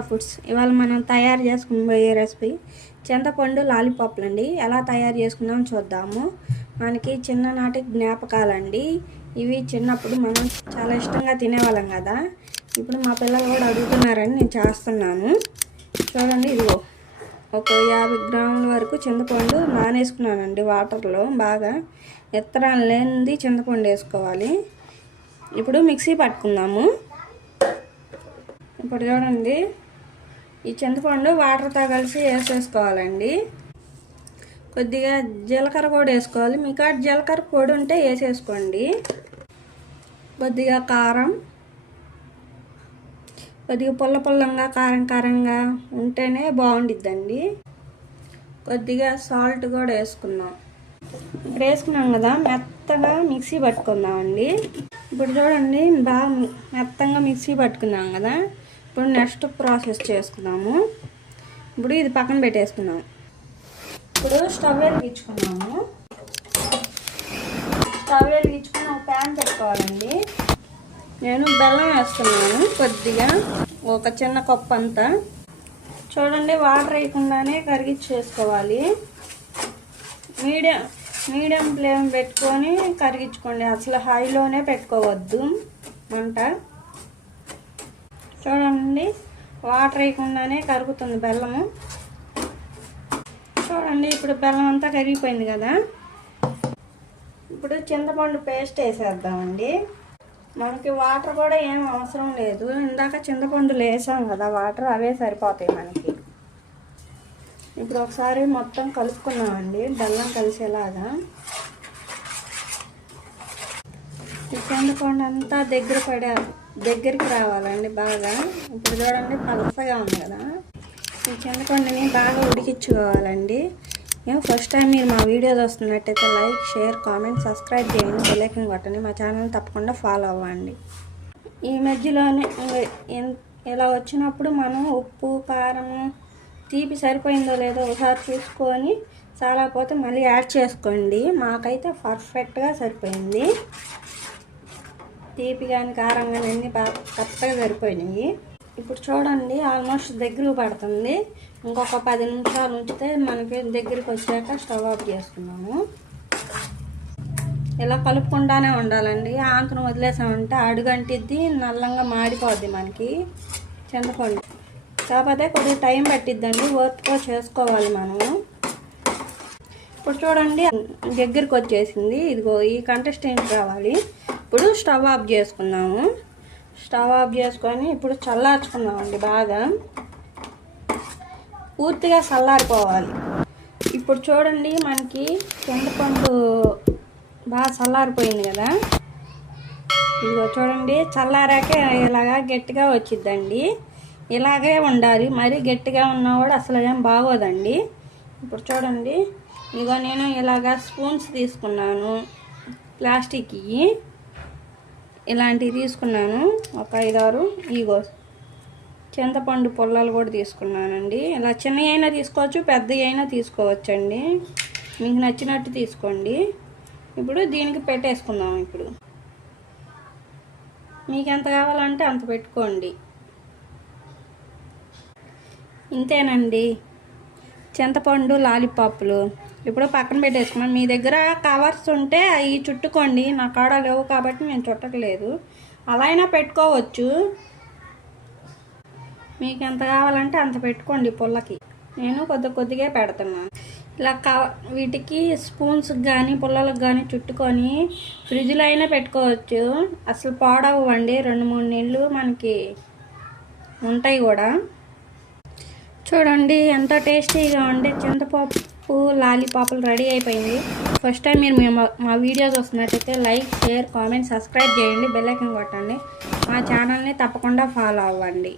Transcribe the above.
Foods. ఇవాళ మనం తయారు చేసుకునే రెసిపీ చింతపండు లాలీపాప్లు అండి ఎలా తయారు చేసుకుందాం చూద్దాము. మనకి చిన్ననాటి జ్ఞాపకాలండి. ఇవి చిన్నప్పుడు మనం చాలా ఇష్టంగా తినేవాళ్ళం కదా. ఇప్పుడు మా పిల్లలు కూడా అడుగుతున్నారని నేను చేస్తున్నాను. చూడండి ఇదిగో. ఒక యాభై గ్రాముల వరకు చింతపండు నానేసుకున్నానండి వాటర్లో బాగా. ఎత్తరాలు లేనిది చింతపండు వేసుకోవాలి. ఇప్పుడు మిక్సీ పట్టుకుందాము. ఇప్పుడు చూడండి. ఈ చింతపండు వాటర్తో కలిసి వేసేసుకోవాలండి. కొద్దిగా జీలకర్ర కూడా వేసుకోవాలి. మీకు ఆ జీలకర్ర పొడి ఉంటే వేసేసుకోండి. కొద్దిగా కారం కొద్దిగా పుల్ల పుల్లంగా కారం కారంగా ఉంటేనే బాగుండిద్దండి. కొద్దిగా సాల్ట్ కూడా వేసుకుందాం. ఇప్పుడు వేసుకున్నాం కదా మెత్తగా మిక్సీ పట్టుకుందామండి. ఇప్పుడు చూడండి బాగా మెత్తంగా మిక్సీ పట్టుకున్నాం కదా. ఇప్పుడు నెక్స్ట్ ప్రాసెస్ చేసుకున్నాము ఇప్పుడు ఇది పక్కన పెట్టేసుకున్నాము ఇప్పుడు స్టవ్ వెలిగించుకున్నాము స్టవ్ వెలిగించుకుని ఒక ప్యాన్ పెట్టుకోవాలండి. నేను బెల్లం వేస్తున్నాను కొద్దిగా ఒక చిన్న కప్పు అంతా. చూడండి వాటర్ వేయకుండానే కరిగించేసుకోవాలి. మీడియం మీడియం ఫ్లేమ్ పెట్టుకొని కరిగించుకోండి. అసలు హైలోనే పెట్టుకోవద్దు మంట. చూడండి వాటర్ వేయకుండానే కరుగుతుంది బెల్లము. చూడండి ఇప్పుడు బెల్లం అంతా కరిగిపోయింది కదా. ఇప్పుడు చింతపండు పేస్ట్ వేసేద్దామండి. మనకి వాటర్ కూడా ఏం అవసరం లేదు. ఇందాక చింతపండులు వేసాం కదా వాటర్ అవే సరిపోతాయి మనకి. ఇప్పుడు ఒకసారి మొత్తం కలుపుకున్నామండి బెల్లం కలిసేలాగా. ఈ చింతపండు అంతా దగ్గర పడే దగ్గరికి రావాలండి బాగా. ఇప్పుడు చూడండి పలసగా ఉంది కదా. ఈ చింతపండుని బాగా ఉడికించుకోవాలండి. మేము ఫస్ట్ టైం మీరు మా వీడియోస్ వస్తున్నట్టయితే లైక్ షేర్ కామెంట్ సబ్స్క్రైబ్ చేయండి. బెల్లైకన్ కొట్టండి. మా ఛానల్ తప్పకుండా ఫాలో అవ్వండి. ఈ మధ్యలోనే ఇలా వచ్చినప్పుడు మనం ఉప్పు కారం తీపి సరిపోయిందో లేదో ఒకసారి చూసుకొని చాలా పోతే మళ్ళీ యాడ్ చేసుకోండి. మాకైతే పర్ఫెక్ట్గా సరిపోయింది. తీపి కానీ కారం కానీ అన్నీ బాగా కరెక్ట్గా సరిపోయినాయి. ఇప్పుడు చూడండి ఆల్మోస్ట్ దగ్గరకు పడుతుంది. ఇంకొక పది నిమిషాలు ఉంచితే మనకి దగ్గరికి వచ్చాక స్టవ్ ఆఫ్ చేసుకున్నాము ఇలా కలుపుకుండానే ఉండాలండి. ఆంతను వదిలేసామంటే అడుగంటిద్ది నల్లంగా మాడిపోద్ది మనకి చింతపండు. కాకపోతే కొద్దిగా టైం పట్టిద్దండి ఓర్పుకో చేసుకోవాలి మనము. ఇప్పుడు చూడండి దగ్గరికి వచ్చేసింది. ఇదిగో ఈ కంటెస్టెంట్ రావాలి. ఇప్పుడు స్టవ్ ఆఫ్ చేసుకున్నాము. స్టవ్ ఆఫ్ చేసుకొని ఇప్పుడు చల్లార్చుకున్నామండి బాగా. పూర్తిగా చల్లారిపోవాలి. ఇప్పుడు చూడండి మనకి చింతపండు బాగా చల్లారిపోయింది కదా. ఇదిగో చూడండి చల్లారాకే ఇలాగా గట్టిగా వచ్చిద్దండి. ఇలాగే ఉండాలి. మరి గట్టిగా ఉన్నా కూడా అసలు ఏం బాగోదండి. ఇప్పుడు చూడండి. ఇదిగో నేను ఇలాగా స్పూన్స్ తీసుకున్నాను ప్లాస్టిక్వి ఇలాంటివి తీసుకున్నాను. ఒక ఐదారు ఈగో చింతపండు పొల్లాలు కూడా తీసుకున్నానండి. ఇలా చిన్నవి అయినా తీసుకోవచ్చు పెద్దవి అయినా తీసుకోవచ్చండి. మీకు నచ్చినట్టు తీసుకోండి. ఇప్పుడు దీనికి పెట్టేసుకుందాం ఇప్పుడు. మీకు ఎంత కావాలంటే అంత పెట్టుకోండి. ఇంతేనండి. చింతపండు లాలీపాప్లు ఇప్పుడు పక్కన పెట్టేసుకున్నాం. మీ దగ్గర కవర్స్ ఉంటే అవి చుట్టుకోండి. నా కాడ లేవు కాబట్టి నేను చుట్టట్లేదు. అలా అయినా పెట్టుకోవచ్చు. మీకు ఎంత కావాలంటే అంత పెట్టుకోండి పుల్లకి. నేను కొద్ది కొద్దిగా పెడుతున్నాను. ఇలా కవ వీటికి స్పూన్స్ కానీ పుల్లలకు కానీ చుట్టుకొని ఫ్రిడ్జ్లో అయినా పెట్టుకోవచ్చు. అసలు పాడవ్వండి. రెండు మూడు నెలలు మనకి ఉంటాయి కూడా. చూడండి ఎంత టేస్టీగా ఉండే చింతపప్పు. లాలీపాపులు రెడీ అయిపోయింది. ఫస్ట్ టైం మీరు మేము మా వీడియోస్ వస్తున్నట్టయితే లైక్ షేర్ కామెంట్ సబ్స్క్రైబ్ చేయండి. బెల్లైకన్ కొట్టండి. మా ఛానల్ని తప్పకుండా ఫాలో అవ్వండి.